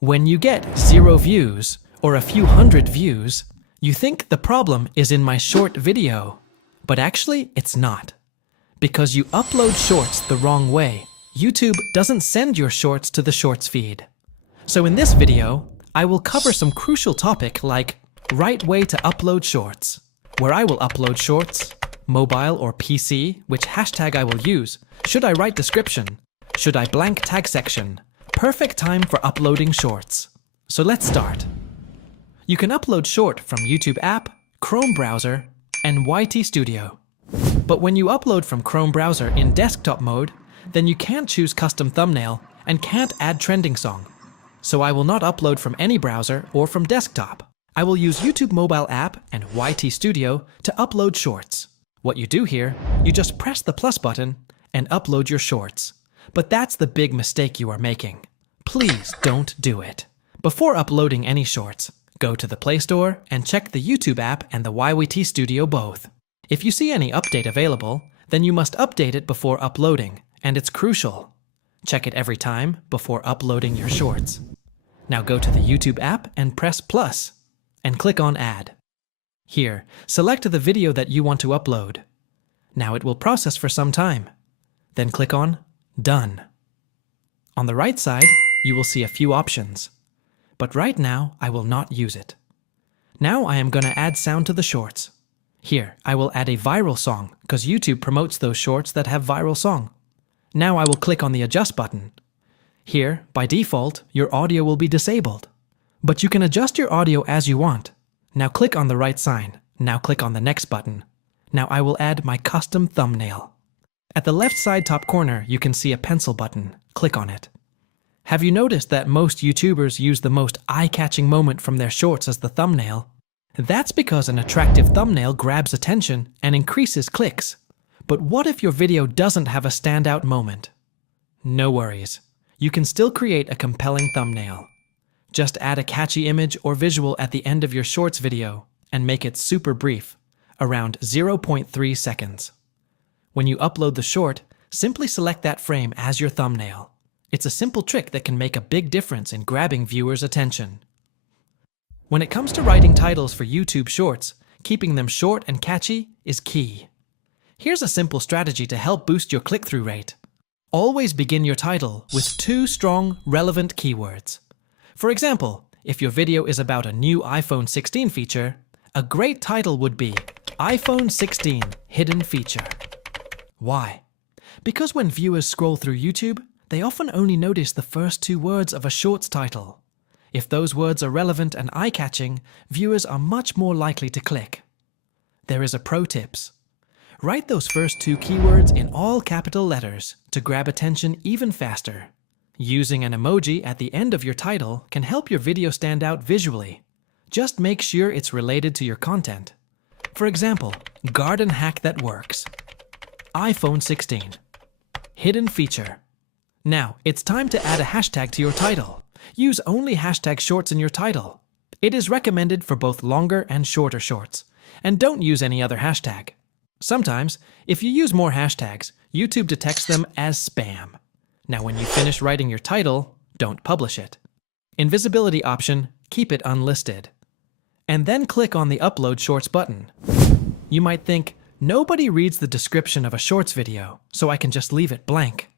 When you get 0 views or a few hundred views, you think the problem is in my short video. But actually, it's not. Because you upload shorts the wrong way, YouTube doesn't send your shorts to the shorts feed. So in this video, I will cover some crucial topic like right way to upload shorts, where I will upload shorts, mobile or PC, which hashtag I will use, should I write description, should I blank tag section, perfect time for uploading shorts. So let's start. You can upload short from YouTube app, Chrome browser, and YT Studio. But when you upload from Chrome browser in desktop mode, then you can't choose custom thumbnail and can't add trending song. So I will not upload from any browser or from desktop. I will use YouTube mobile app and YT Studio to upload shorts. What you do here, you just press the plus button and upload your shorts. But that's the big mistake you are making. Please don't do it. Before uploading any shorts, go to the Play Store and check the YouTube app and the YT Studio both. If you see any update available, then you must update it before uploading, and it's crucial. Check it every time before uploading your shorts. Now go to the YouTube app and press plus, and click on Add. Here, select the video that you want to upload. Now it will process for some time. Then click on Done. On the right side, you will see a few options. But right now, I will not use it. Now I am going to add sound to the shorts. Here, I will add a viral song, because YouTube promotes those shorts that have viral song. Now I will click on the Adjust button. Here, by default, your audio will be disabled. But you can adjust your audio as you want. Now click on the right sign. Now click on the Next button. Now I will add my custom thumbnail. At the left side top corner, you can see a pencil button. Click on it. Have you noticed that most YouTubers use the most eye-catching moment from their shorts as the thumbnail? That's because an attractive thumbnail grabs attention and increases clicks. But what if your video doesn't have a standout moment? No worries. You can still create a compelling thumbnail. Just add a catchy image or visual at the end of your shorts video and make it super brief, around 0.3 seconds. When you upload the short, simply select that frame as your thumbnail. It's a simple trick that can make a big difference in grabbing viewers' attention. When it comes to writing titles for YouTube Shorts, keeping them short and catchy is key. Here's a simple strategy to help boost your click-through rate. Always begin your title with 2 strong, relevant keywords. For example, if your video is about a new iPhone 16 feature, a great title would be iPhone 16 Hidden Feature. Why? Because when viewers scroll through YouTube, they often only notice the first 2 words of a shorts title. If those words are relevant and eye-catching, viewers are much more likely to click. There is a pro tips. Write those first 2 keywords in all capital letters to grab attention even faster. Using an emoji at the end of your title can help your video stand out visually. Just make sure it's related to your content. For example, garden hack that works. iPhone 16. Hidden feature. Now, it's time to add a hashtag to your title. Use only hashtag shorts in your title. It is recommended for both longer and shorter shorts. And don't use any other hashtag. Sometimes, if you use more hashtags, YouTube detects them as spam. Now when you finish writing your title, don't publish it. Invisibility option, keep it unlisted. And then click on the Upload Shorts button. You might think, nobody reads the description of a shorts video, so I can just leave it blank.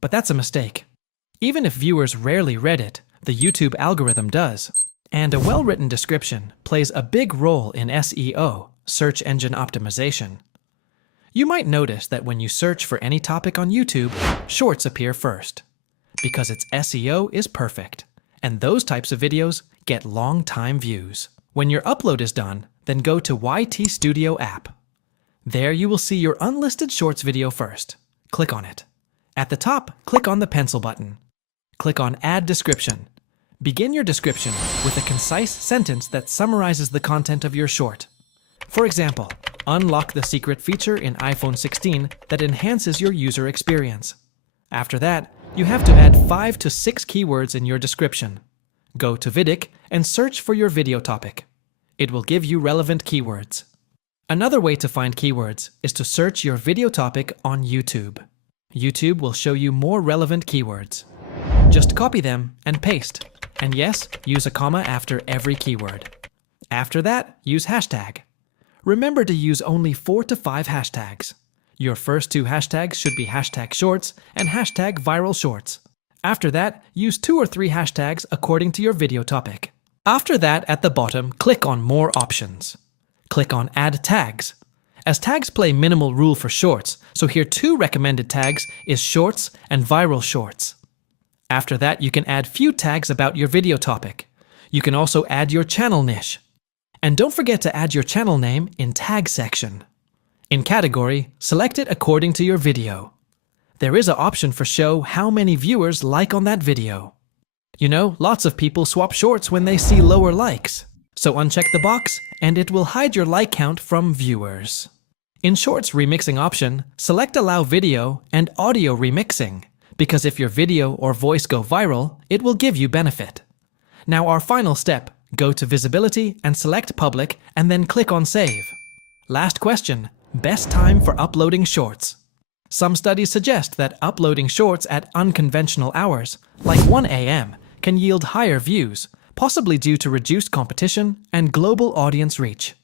But that's a mistake. Even if viewers rarely read it, the YouTube algorithm does. And a well-written description plays a big role in SEO, search engine optimization. You might notice that when you search for any topic on YouTube, shorts appear first. Because its SEO is perfect, and those types of videos get long-time views. When your upload is done, then go to YT Studio app. There you will see your unlisted shorts video first. Click on it. At the top, click on the pencil button. Click on Add Description. Begin your description with a concise sentence that summarizes the content of your short. For example, unlock the secret feature in iPhone 16 that enhances your user experience. After that, you have to add 5 to 6 keywords in your description. Go to Vidic and search for your video topic. It will give you relevant keywords. Another way to find keywords is to search your video topic on YouTube. YouTube will show you more relevant keywords. Just copy them and paste. And yes, use a comma after every keyword. After that, use hashtag. Remember to use only 4 to 5 hashtags. Your first 2 hashtags should be hashtag shorts and hashtag viral shorts. After that, use 2 or 3 hashtags according to your video topic. After that, at the bottom, click on More Options. Click on Add Tags. As tags play minimal role for shorts, so here 2 recommended tags is shorts and viral shorts. After that, you can add few tags about your video topic. You can also add your channel niche. And don't forget to add your channel name in Tag section. In Category, select it according to your video. There is an option for show how many viewers like on that video. You know, lots of people swap shorts when they see lower likes. So uncheck the box and it will hide your like count from viewers. In Shorts remixing option, select Allow Video and Audio Remixing, because if your video or voice go viral, it will give you benefit. Now our final step, go to Visibility and select Public and then click on Save. Last question, best time for uploading shorts. Some studies suggest that uploading shorts at unconventional hours, like 1 a.m., can yield higher views, possibly due to reduced competition and global audience reach.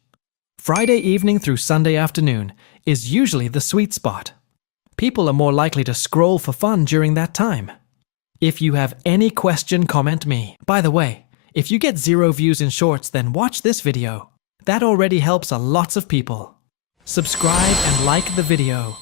Friday evening through Sunday afternoon is usually the sweet spot. People are more likely to scroll for fun during that time. If you have any question, comment me. By the way, if you get 0 views in shorts, then watch this video. That already helps a lots of people. Subscribe and like the video.